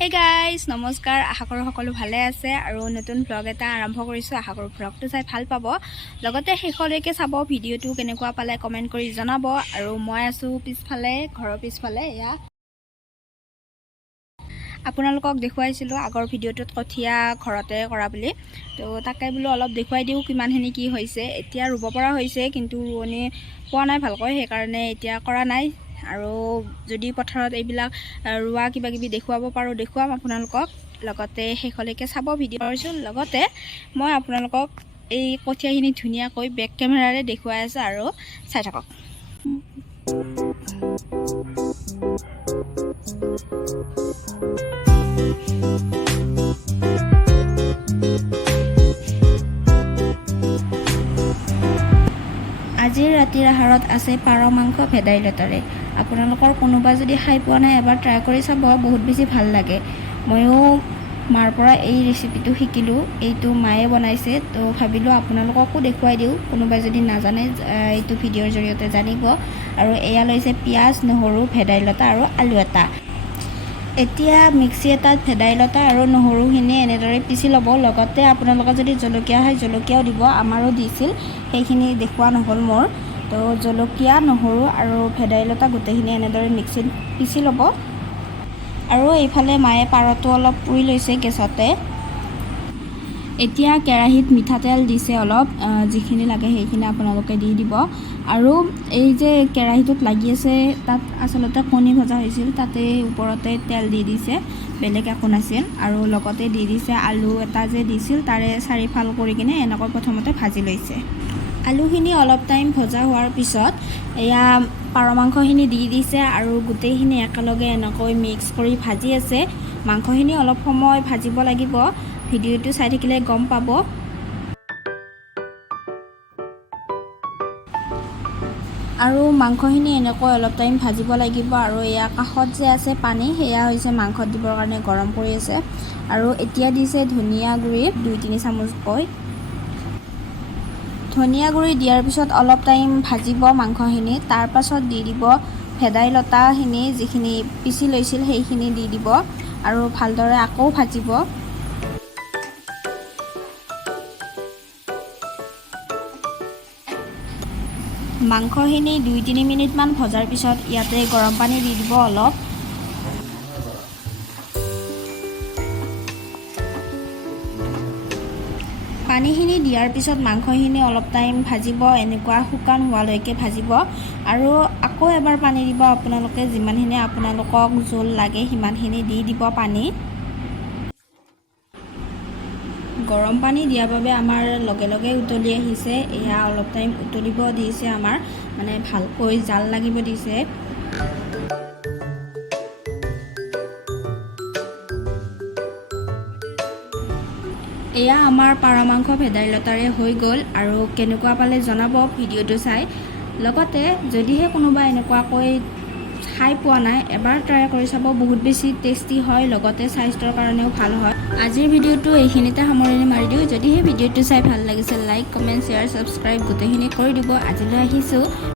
Hey guys, নমস্কাৰ আশা কৰো সকলো ভালে আছে আৰু নতুন ব্লগ এটা আৰম্ভ কৰিছো আশা কৰো ব্লগটো চাই ভাল পাব লগতে শেষলৈকে চাব ভিডিওটো কেনেকুৱা পালে কমেন্ট কৰি জনাব আৰু মই আছো পিছফালে ঘৰৰ পিছফালে এয়া আপোনালোকক দেখুৱাইছিলো আগৰ ভিডিওটোত কঠিয়া ঘৰতে কৰা বুলি তো তাকে বুলো অলপ দেখুৱাই দিও কিমানখিনি কি হৈছে এতিয়া ৰুব পৰা হৈছে কিন্তু ৰুৱনি পোৱা নাই ভালকৈ সেই কাৰণে এতিয়া কৰা নাই আৰু যদি পথাৰত এইবিলাক ৰুৱা কিবা কিবি দেখুৱাব পাৰো দেখুৱাম আপোনালোকক লগতে শেষলৈকে চাব ভিডিওৰ লগতে মই আপোনালোকক এই কঠিয়াখিনি ধুনীয়াকৈ বেক কেমেৰাৰে দেখুৱাই আছো আৰু চাই থাকক আজিৰ ৰাতিৰ আহাৰত আছে পাৰ মাংস ভেদাইলতাৰে আপোনালোকৰ কোনোবা যদি খাই পোৱা নাই এবাৰ ট্ৰাই কৰি চাব বহুত বেছি ভাল লাগে ময়ো মাৰ পৰা এই ৰেচিপিটো শিকিলো এইটো মায়ে বনাইছে তো ভাবিলো আপোনালোককো দেখুৱাই দিও কোনোবা যদি নাজানে এইটো ভিডিওৰ জৰিয়তে জানিব আৰু এয়া লৈছে পিয়াজ নহৰু ভেদাইলতা আৰু আলু এটা এতিয়া মিক্সি এটাত ভেদাইলতা আৰু নহৰুখিনি এনেদৰে পিছি ল'ব লগতে আপোনালোকে যদি জলকীয়া হয় জলকীয়াও দিব আমাৰো দিছিল সেইখিনি দেখুৱা নহ'ল মোৰ তো জলকীয়া নহৰু আৰু ভেদাইলতা গোটেইখিনি এনেদৰে মিক্সিত পিছি ল'ব আৰু এইফালে মায়ে পাৰটো অলপ পুৰি লৈছে গেছতে এতিয়া কেৰাহীত মিঠাতেল দিছে অলপ যিখিনি লাগে সেইখিনি আপোনালোকে দি দিব আৰু এই যে কেৰাহীটোত লাগি আছে তাত আসলতে কণী ভজা হৈছিল তাতে ওপৰতে তেল দি দিছে বেলেগ একো নাছিল আৰু লগতে দি দিছে আলু এটা যে দিছিল তাৰে চাৰিফাল কৰি কিনে এনেকৈ প্ৰথমতে ভাজি লৈছে আলুখিনি অলপ টাইম ভজা হোৱাৰ পিছত এয়া পাৰ মাংসখিনি দি দিছে আৰু গোটেইখিনি একেলগে এনেকৈ মিক্স কৰি ভাজি আছে মাংসখিনি অলপ সময় ভাজিব লাগিব ভিডিওটো চাই থাকিলে গম পাব আৰু মাংসখিনি এনেকৈ অলপ টাইম ভাজিব লাগিব আৰু এয়া কাষত যে আছে পানী সেয়া হৈছে মাংসত দিবৰ কাৰণে গৰম কৰি আছে আৰু এতিয়া দিছে ধনিয়া গুড়ি 2-3 চামুচকৈ ধনিয়া গুড়ি দিয়াৰ পিছত অলপ টাইম ভাজিব মাংসখিনি তাৰ পাছত দি দিব ভেদাইলতাখিনি যিখিনি পিছি লৈছিল সেইখিনি দি দিব আৰু ভালদৰে আকৌ ভাজিব মাংসখিনি 2-3 মিনিটমান ভজাৰ পিছত ইয়াতে গৰম পানী দি দিব অলপ পানীখিনি দিয়াৰ পিছত মাংসখিনি অলপ টাইম ভাজিব এনেকুৱা শুকান হোৱালৈকে ভাজিব আৰু আকৌ এবাৰ পানী দিব আপোনালোকে যিমানখিনি আপোনালোকক জোল লাগে সিমানখিনি দি দিব পানী গৰম পানী দিয়াৰ বাবে আমাৰ লগে লগে উতলি আহিছে এয়া অলপ টাইম উতলিব দিছে আমাৰ মানে ভালকৈ জাল লাগিব দিছে এয়া আমাৰ পাৰ মাংস ভেদাইলতাৰে হৈ গ'ল আৰু কেনেকুৱা পালে জনাব ভিডিওটো চাই লগতে যদিহে কোনোবা এনেকুৱাকৈ খাই পোৱা নাই এবাৰ ট্ৰাই কৰি চাব বহুত বেছি টেষ্টি হয় লগতে স্বাস্থ্যৰ কাৰণেও ভাল হয় আজিৰ ভিডিওটো এইখিনিতে সামৰণি মাৰি দিওঁ যদিহে ভিডিওটো চাই ভাল লাগিছে লাইক কমেণ্ট শ্বেয়াৰ ছাবস্ক্ৰাইব গোটেইখিনি কৰি দিব আজিলৈ আহিছোঁ